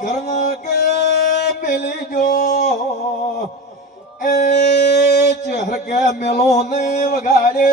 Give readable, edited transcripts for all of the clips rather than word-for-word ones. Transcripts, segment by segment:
ઘરમાં કે મિલી જો એ ચહેર કે મેલો ને વગાડે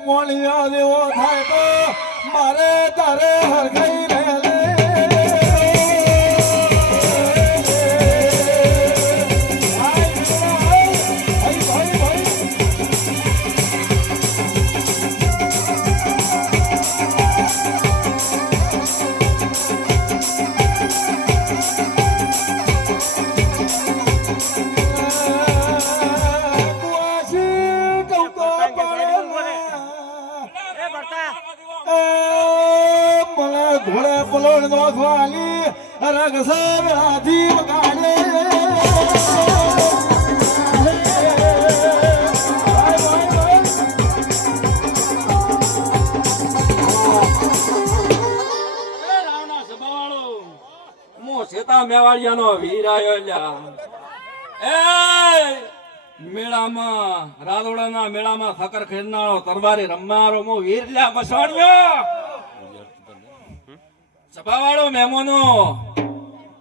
મોણિયા દેવો થાય તો મારે તારે હરખાઈ રહે ઘોડે પલોડ નોખવાની રગ સાથી વગાડે રાવણા સભાવાળો મો સેતા મેવાડિયાનો વીર આયો લ્યા એ મેળામાં રાદોડાના મેળામાં ફકર ખેલનારો તરવારે રમનારો મો વીર લ્યા મસાણ્યો સભાવાળો મહેમાનો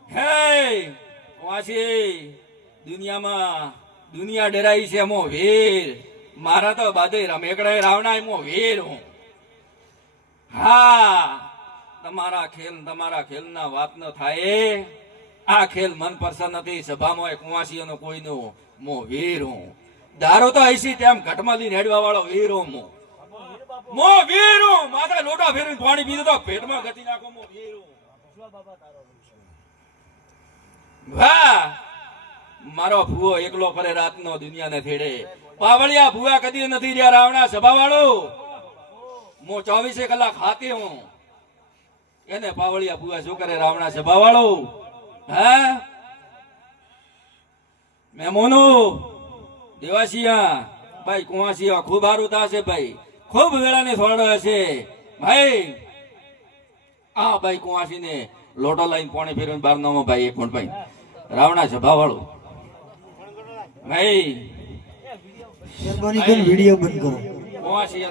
હે વાસી દુનિયા ડરાઈ છે મો વીર મારા તો બાદે રમેકડા રાવણા મો વીર હું હા તમારા ખેલના વાત ન થાય આ ખેલ મન પસંદ નથી સભામાં કુવાસીઓનો કોઈનો મો વીર હું દારો તો ऐसी ટાઈમ ઘટમાં લઈને હેડવા વાળો વીર હું મો વીરો માથે લોટા ફેરીને પાણી પીધું તો પેટમાં ગતિ નાખો મો વીરો વાહ મારો ભૂવો એકલો ફરે રાતનો દુનિયાને થેડે પાવળિયા ભૂવા કદી નથી રહ્યા રાવણા સભા વાળો મો 24 કલાક હાથે હું એને પાવળિયા ભૂવા શું કરે રાવણા સભા વાળો હે મેમોનો દેવાસિયા ભાઈ કુવાસિયા ખૂબ હારું થાશે ભાઈ ખૂબ વેળાને થોડો હશે ભાઈ આ ભાઈ કુવાસી ને લોટો લાઈન પાણી ફેરવીને બાર નામો ભાઈ એક મિનિટ ભાઈ રાવણા સભા વાળો ભાઈ વિડીયો બંધ કરો કુવાસી